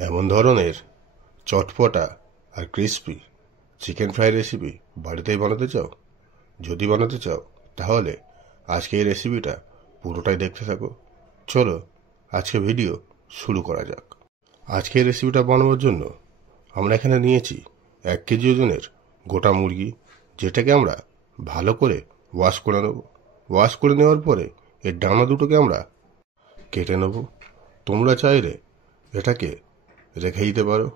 এমন ধরনের চটপটা আর crispy chicken fry recipe বাড়িতেই বানাতে চাও? যদি বানাতে চাও তাহলে আজকে এই রেসিপিটা পুরোটাই দেখতে থাকো। চলো আজকে ভিডিও শুরু করা যাক। আজকে এই রেসিপিটা বানানোর জন্য আমরা এখানে নিয়েছি 1 কেজি ওজনের গোটা মুরগি, যেটাকে আমরা ভালো করে ওয়াশ করে নেব। ওয়াশ করে নেওয়ার পরে এর ডানা দুটোকে আমরা কেটে নেব। তোমরা চাইলে এটাকে রেখে দিতে পারো।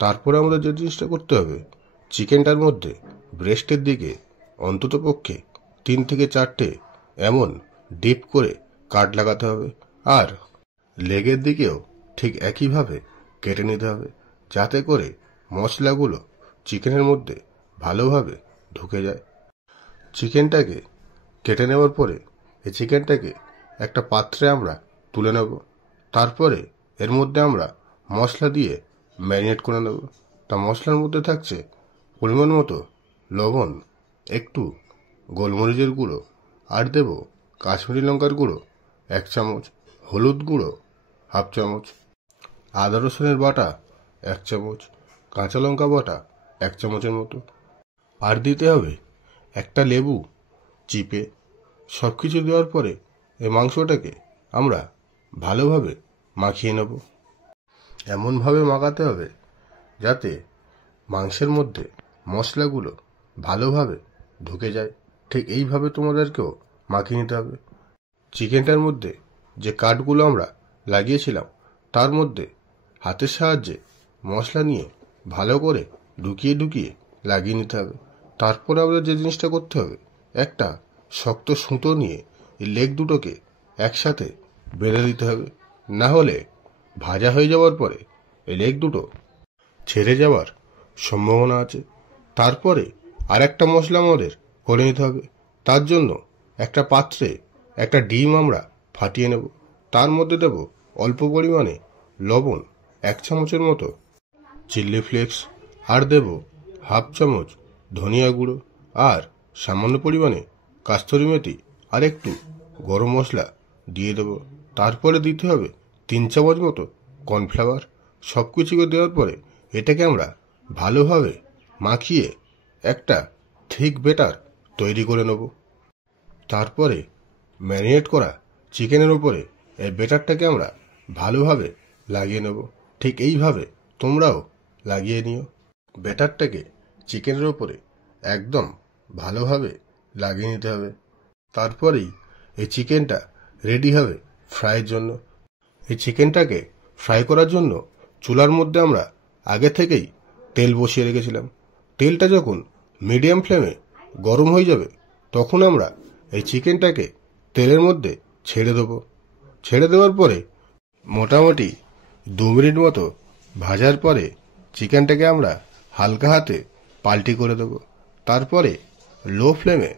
তারপরে আমাদের যে জিনিসটা করতে হবে, চিকেনটার মধ্যে ব্রেস্টের দিকে অন্তত পক্ষে 3 থেকে 4টে এমন ডিপ করে কাট লাগাতে হবে, আর লেগের দিকেও ঠিক একইভাবে কেটে নিতে হবে, যাতে করে মশলাগুলো চিকেনের মধ্যে ভালোভাবে ঢুকে যায়। চিকেনটাকে কেটে নেওয়ার পরে এই চিকেনটাকে একটা পাত্রে আমরা তুলে নেব। তারপরে এর মধ্যে আমরা মশলা দিয়ে ম্যারিনেট করে নেব। তা মশলার মধ্যে থাকছে পরিমাণ মতো লবণ, একটু গোলমরিচের গুঁড়ো, আর দেব কাশ্মীরি লঙ্কার গুঁড়ো 1 চামচ, হলুদ গুঁড়ো 1/2 চামচ, আদা রসুনের বাটা 1 চামচ, কাঁচা লঙ্কা বাটা 1 চামচের মতো, আর দিতে হবে একটা লেবু চিপে। সব কিছু দেওয়ার পরে এই মাংসটাকে আমরা ভালোভাবে মাখিয়ে নেব। এমনভাবে মাখাতে হবে যাতে মাংসের মধ্যে মশলাগুলো ভালোভাবে ঢুকে যায়। ঠিক এইভাবে তোমাদেরকেও মাখিয়ে নিতে হবে। চিকেনটার মধ্যে যে কাটগুলো আমরা লাগিয়েছিলাম তার মধ্যে হাতের সাহায্যে মশলা নিয়ে ভালো করে ঢুকিয়ে ঢুকিয়ে লাগিয়ে নিতে হবে। তারপরে আমাদের যে জিনিসটা করতে হবে, একটা শক্ত সুতো নিয়ে এই লেগ দুটোকে একসাথে বেঁধে দিতে হবে। না হলে ভাজা হয়ে যাওয়ার পরে এই লেগ দুটো ছেড়ে যাওয়ার সম্ভাবনা আছে। তারপরে আর একটা মশলা আমাদের করে নিতে হবে। তার জন্য একটা পাত্রে একটা ডিম আমরা ফাটিয়ে নেব। তার মধ্যে দেব অল্প পরিমাণে লবণ 1 চামচের মতো, চিলি ফ্লেক্স, আর দেব 1/2 চামচ ধনিয়া গুঁড়ো, আর সামান্য পরিমাণে কাস্তুরি মেথি, আর একটু গরম মশলা দিয়ে দেব। তারপরে দিতে হবে 3 চামচ মতো কর্নফ্লাওয়ার। সব কিছুকে দেওয়ার পরে এটাকে আমরা ভালোভাবে মাখিয়ে একটা ঠিক ব্যাটার তৈরি করে নেব। তারপরে ম্যারিনেট করা চিকেনের উপরে এই ব্যাটারটাকে আমরা ভালোভাবে লাগিয়ে নেব। ঠিক এইভাবে তোমরাও লাগিয়ে নিও। ব্যাটারটাকে চিকেনের উপরে একদম ভালোভাবে লাগিয়ে নিতে হবে। তারপরেই এই চিকেনটা রেডি হবে ফ্রাইয়ের জন্য। এই চিকেনটাকে ফ্রাই করার জন্য চুলার মধ্যে আমরা আগে থেকেই তেল বসিয়ে রেখেছিলাম। তেলটা যখন মিডিয়াম ফ্লেমে গরম হয়ে যাবে তখন আমরা এই চিকেনটাকে তেলের মধ্যে ছেড়ে দেব। ছেড়ে দেওয়ার পরে মোটামুটি 2 মিনিট মতো ভাজার পরে চিকেনটাকে আমরা হালকা হাতে পাল্টি করে দেব। তারপরে লো ফ্লেমে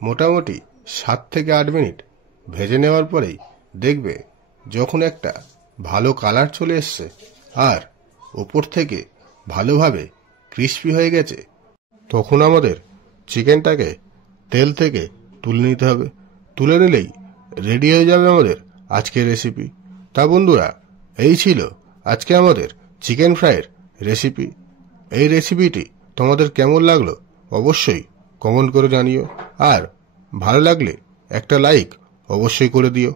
মোটামুটি 7 থেকে 8 মিনিট ভেজে নেওয়ার পরেই দেখবে যখন একটা ভালো কালার চলে এসছে আর ওপর থেকে ভালোভাবে ক্রিস্পি হয়ে গেছে, তখন আমাদের চিকেনটাকে তেল থেকে তুলে নিতে হবে। তুলে নিলেই রেডি হয়ে যাবে আমাদের আজকের রেসিপি। তা বন্ধুরা, এই ছিল আজকে আমাদের চিকেন ফ্রাইয়ের রেসিপি। এই রেসিপিটি তোমাদের কেমন লাগলো অবশ্যই কমেন্ট করে জানিও, আর ভালো লাগলে একটা লাইক অবশ্যই করে দিও।